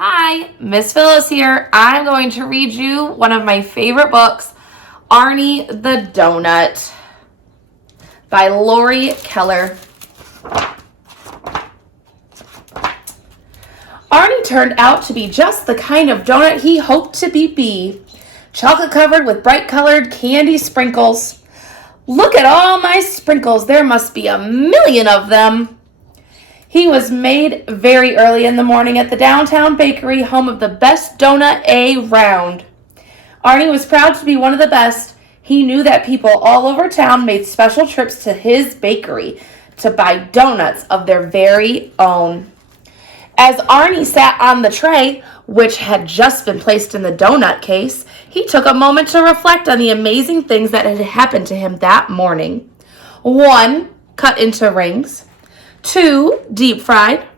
Hi, Miss Phyllis here. I'm going to read you one of my favorite books, Arnie the Doughnut by Lori Keller. Arnie turned out to be just the kind of donut he hoped to be. Chocolate covered with bright colored candy sprinkles. Look at all my sprinkles. There must be 1,000,000 of them. He was made very early in the morning at the downtown bakery, home of the best donut around. Arnie was proud to be one of the best. He knew that people all over town made special trips to his bakery to buy donuts of their very own. As Arnie sat on the tray, which had just been placed in the donut case, he took a moment to reflect on the amazing things that had happened to him that morning. 1. Cut into rings. 2. Deep fried.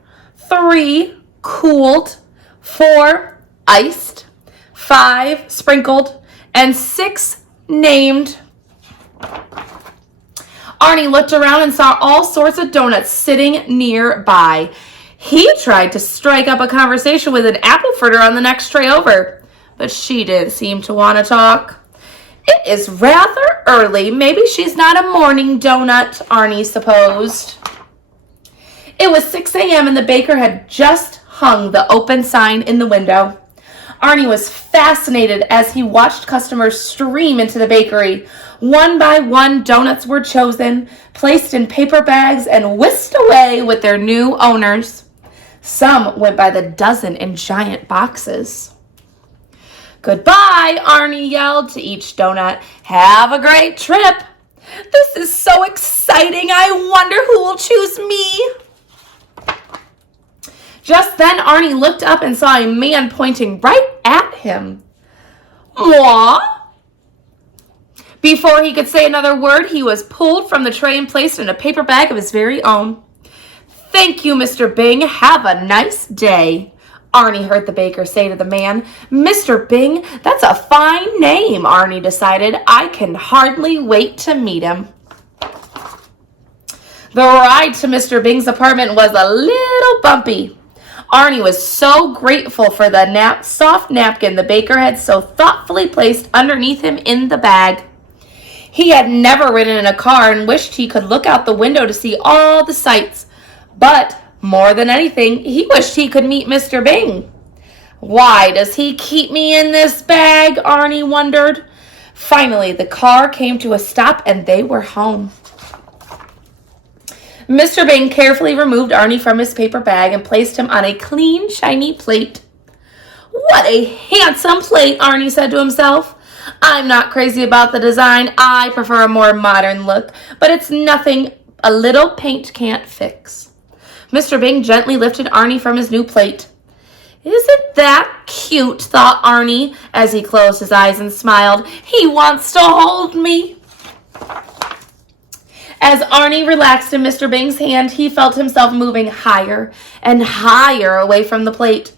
3. Cooled. 4. Iced. 5. Sprinkled. And 6. Named. Arnie looked around and saw all sorts of donuts sitting nearby. He tried to strike up a conversation with an apple fritter on the next tray over, but she didn't seem to want to talk. It is rather early. Maybe she's not a morning donut, Arnie supposed. It was 6 a.m. and the baker had just hung the open sign in the window. Arnie was fascinated as he watched customers stream into the bakery. One by one, donuts were chosen, placed in paper bags, and whisked away with their new owners. Some went by the dozen in giant boxes. "Goodbye," Arnie yelled to each donut. "Have a great trip." "This is so exciting. I wonder who will choose me." Just then, Arnie looked up and saw a man pointing right at him. "Moi?" Before he could say another word, he was pulled from the tray and placed in a paper bag of his very own. "Thank you, Mr. Bing. Have a nice day," Arnie heard the baker say to the man. "Mr. Bing, that's a fine name," Arnie decided. "I can hardly wait to meet him." The ride to Mr. Bing's apartment was a little bumpy. Arnie was so grateful for the soft napkin the baker had so thoughtfully placed underneath him in the bag. He had never ridden in a car and wished he could look out the window to see all the sights. But more than anything, he wished he could meet Mr. Bing. "Why does he keep me in this bag?" Arnie wondered. Finally, the car came to a stop and they were home. Mr. Bing carefully removed Arnie from his paper bag and placed him on a clean, shiny plate. "What a handsome plate," Arnie said to himself. "I'm not crazy about the design. I prefer a more modern look, but it's nothing a little paint can't fix." Mr. Bing gently lifted Arnie from his new plate. "Isn't that cute?" thought Arnie as he closed his eyes and smiled. "He wants to hold me." As Arnie relaxed in Mr. Bing's hand, he felt himself moving higher and higher away from the plate.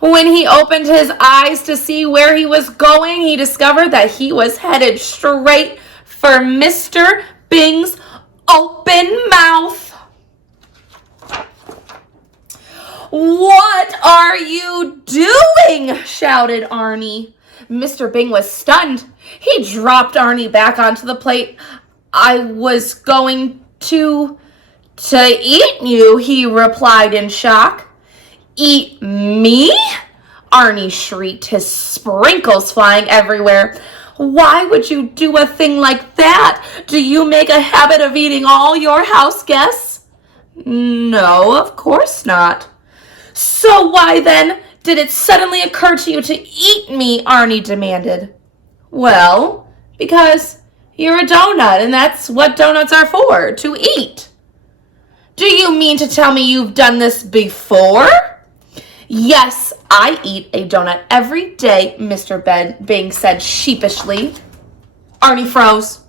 When he opened his eyes to see where he was going, he discovered that he was headed straight for Mr. Bing's open mouth. "What are you doing?" shouted Arnie. Mr. Bing was stunned. He dropped Arnie back onto the plate. "I was going to eat you," he replied in shock. "Eat me?" Arnie shrieked, his sprinkles flying everywhere. "Why would you do a thing like that? Do you make a habit of eating all your house guests?" "No, of course not." "So why then did it suddenly occur to you to eat me?" Arnie demanded. "Well, because you're a donut, and that's what donuts are for, to eat." "Do you mean to tell me you've done this before?" "Yes, I eat a donut every day," Mr. Bing said sheepishly. Arnie froze.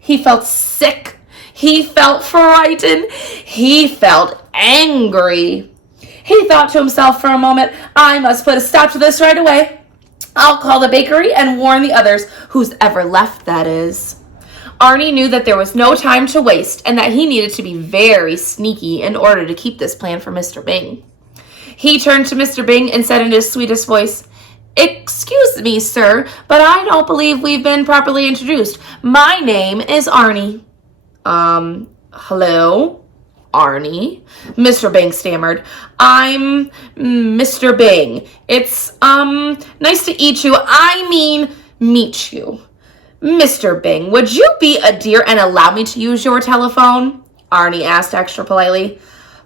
He felt sick. He felt frightened. He felt angry. He thought to himself for a moment, "I must put a stop to this right away. I'll call the bakery and warn the others, who's ever left, that is." Arnie knew that there was no time to waste and that he needed to be very sneaky in order to keep this plan from Mr. Bing. He turned to Mr. Bing and said in his sweetest voice, "Excuse me, sir, but I don't believe we've been properly introduced. My name is Arnie." Hello? Arnie? Mr. Bing stammered. "I'm Mr. Bing. It's, nice to meet you. Mr. Bing, would you be a dear and allow me to use your telephone?" Arnie asked extra politely.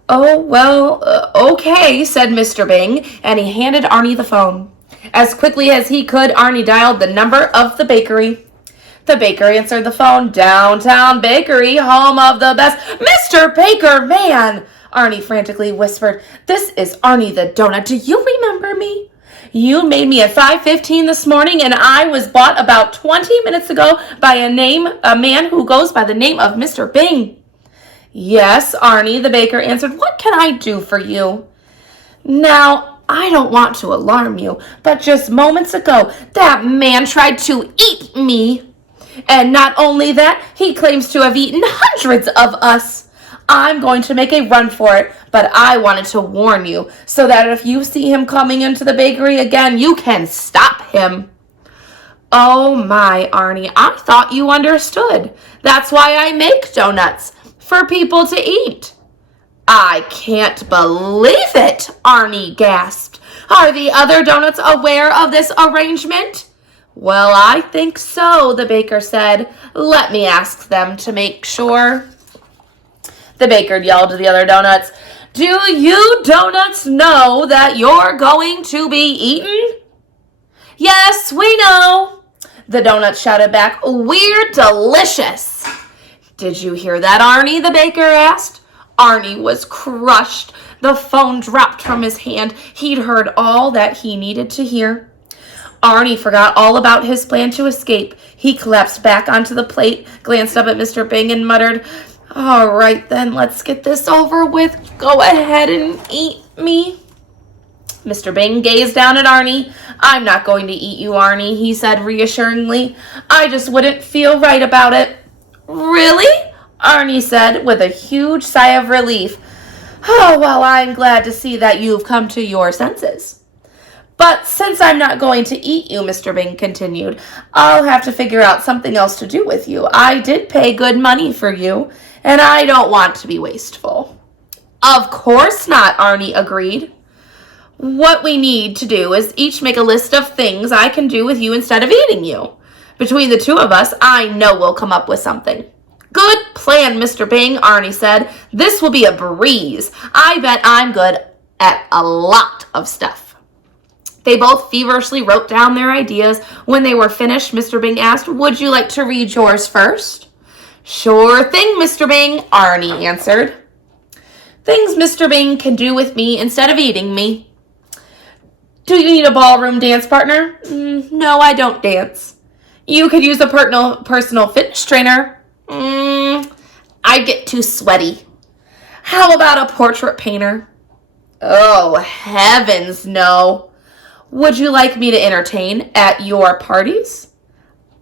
"Oh, well, okay," said Mr. Bing, and he handed Arnie the phone. As quickly as he could, Arnie dialed the number of the bakery. The baker answered the phone. "Downtown Bakery, home of the best—" "Mr. Baker, man!" Arnie frantically whispered. "This is Arnie the Doughnut. Do you remember me? You made me at 5:15 this morning, and I was bought about 20 minutes ago by a man who goes by the name of Mr. Bing." "Yes, Arnie," the baker answered. "What can I do for you?" "Now, I don't want to alarm you, but just moments ago, that man tried to eat me. And not only that, he claims to have eaten hundreds of us. I'm going to make a run for it, but I wanted to warn you so that if you see him coming into the bakery again, you can stop him." "Oh my, Arnie, I thought you understood. That's why I make donuts, for people to eat." "I can't believe it," Arnie gasped. "Are the other donuts aware of this arrangement?" "Well, I think so," the baker said. "Let me ask them to make sure." The baker yelled to the other donuts, "Do you donuts know that you're going to be eaten?" "Yes, we know," the donuts shouted back. "We're delicious." "Did you hear that, Arnie?" the baker asked. Arnie was crushed. The phone dropped from his hand. He'd heard all that he needed to hear. Arnie forgot all about his plan to escape. He collapsed back onto the plate, glanced up at Mr. Bing, and muttered, "All right then, let's get this over with. Go ahead and eat me." Mr. Bing gazed down at Arnie. "I'm not going to eat you, Arnie," he said reassuringly. "I just wouldn't feel right about it." "Really?" Arnie said with a huge sigh of relief. "Oh, well, I'm glad to see that you've come to your senses. But since I'm not going to eat you," Mr. Bing continued, "I'll have to figure out something else to do with you. I did pay good money for you, and I don't want to be wasteful." "Of course not," Arnie agreed. "What we need to do is each make a list of things I can do with you instead of eating you. Between the two of us, I know we'll come up with something." "Good plan, Mr. Bing," Arnie said. "This will be a breeze. I bet I'm good at a lot of stuff." They both feverishly wrote down their ideas. When they were finished, Mr. Bing asked, "Would you like to read yours first?" "Sure thing, Mr. Bing," Arnie answered. "Things Mr. Bing can do with me instead of eating me." "Do you need a ballroom dance partner?" "No, I don't dance." "You could use a personal fitness trainer." "I get too sweaty." "How about a portrait painter?" "Oh, heavens, no." "Would you like me to entertain at your parties?"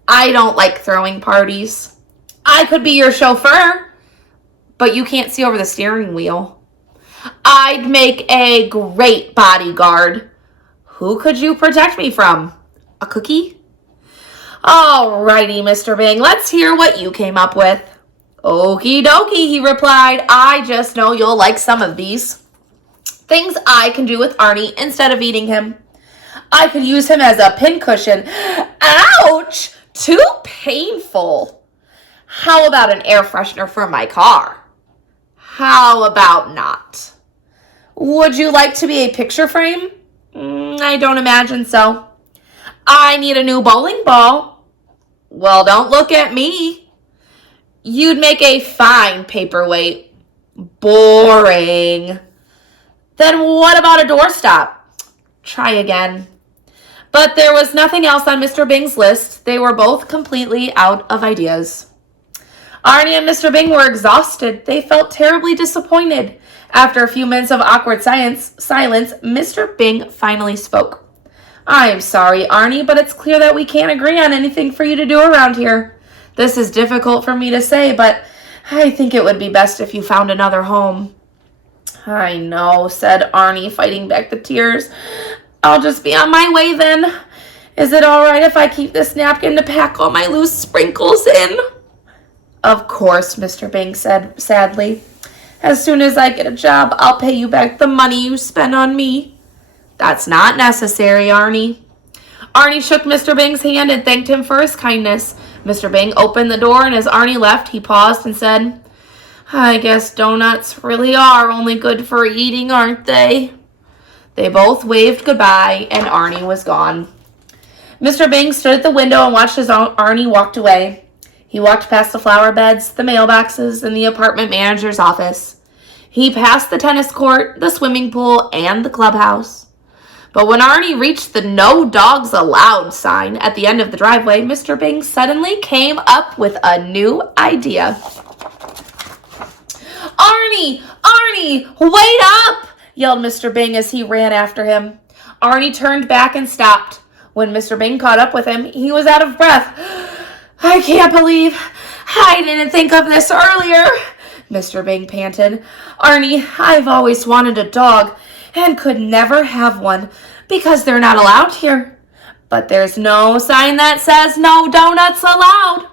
"I don't like throwing parties." "I could be your chauffeur." "But you can't see over the steering wheel." "I'd make a great bodyguard." "Who could you protect me from? A cookie?" "Alrighty, Mr. Bing, let's hear what you came up with." "Okie dokie," he replied. "I just know you'll like some of these. Things I can do with Arnie instead of eating him. I could use him as a pincushion." "Ouch! Too painful." "How about an air freshener for my car?" "How about not?" "Would you like to be a picture frame?" "I don't imagine so." "I need a new bowling ball." "Well, don't look at me." "You'd make a fine paperweight." "Boring." "Then what about a doorstop?" "Try again." But there was nothing else on Mr. Bing's list. They were both completely out of ideas. Arnie and Mr. Bing were exhausted. They felt terribly disappointed. After a few minutes of awkward silence, Mr. Bing finally spoke. "I'm sorry, Arnie, but it's clear that we can't agree on anything for you to do around here. This is difficult for me to say, but I think it would be best if you found another home." I know, said Arnie, fighting back the tears. I'll just be on my way then. Is it all right if I keep this napkin to pack all my loose sprinkles in? Of course, Mr. Bing said sadly. As soon as I get a job, I'll pay you back the money you spent on me. That's not necessary, Arnie. Arnie shook Mr. Bing's hand and thanked him for his kindness. Mr. Bing opened the door, and as Arnie left, he paused and said, I guess donuts really are only good for eating, aren't they? They both waved goodbye, and Arnie was gone. Mr. Bing stood at the window and watched as Arnie walked away. He walked past the flower beds, the mailboxes, and the apartment manager's office. He passed the tennis court, the swimming pool, and the clubhouse. But when Arnie reached the No Dogs Allowed sign at the end of the driveway, Mr. Bing suddenly came up with a new idea. Arnie! Arnie! Wait up! Yelled Mr. Bing as he ran after him. Arnie turned back and stopped. When Mr. Bing caught up with him, he was out of breath. I can't believe I didn't think of this earlier, Mr. Bing panted. Arnie, I've always wanted a dog and could never have one because they're not allowed here. But there's no sign that says no donuts allowed.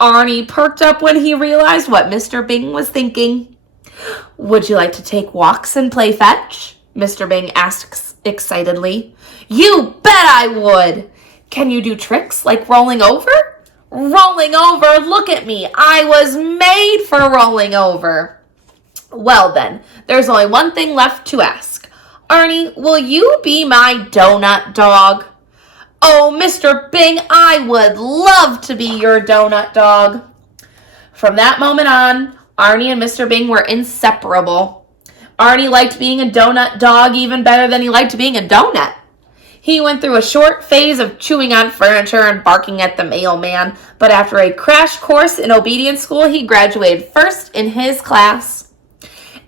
Arnie perked up when he realized what Mr. Bing was thinking. Would you like to take walks and play fetch? Mr. Bing asked excitedly. You bet I would. Can you do tricks like rolling over? Rolling over? Look at me. I was made for rolling over. Well then, there's only one thing left to ask. Arnie, will you be my donut dog? Oh, Mr. Bing, I would love to be your donut dog. From that moment on, Arnie and Mr. Bing were inseparable. Arnie liked being a donut dog even better than he liked being a donut. He went through a short phase of chewing on furniture and barking at the mailman, but after a crash course in obedience school, he graduated first in his class.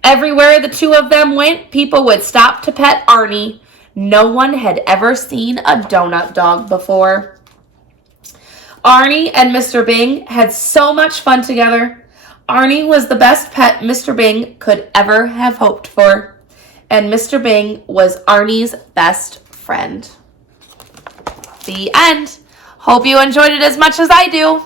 Everywhere the two of them went, people would stop to pet Arnie. No one had ever seen a donut dog before. Arnie and Mr. Bing had so much fun together. Arnie was the best pet Mr. Bing could ever have hoped for, and Mr. Bing was Arnie's best friend. The end. Hope you enjoyed it as much as I do.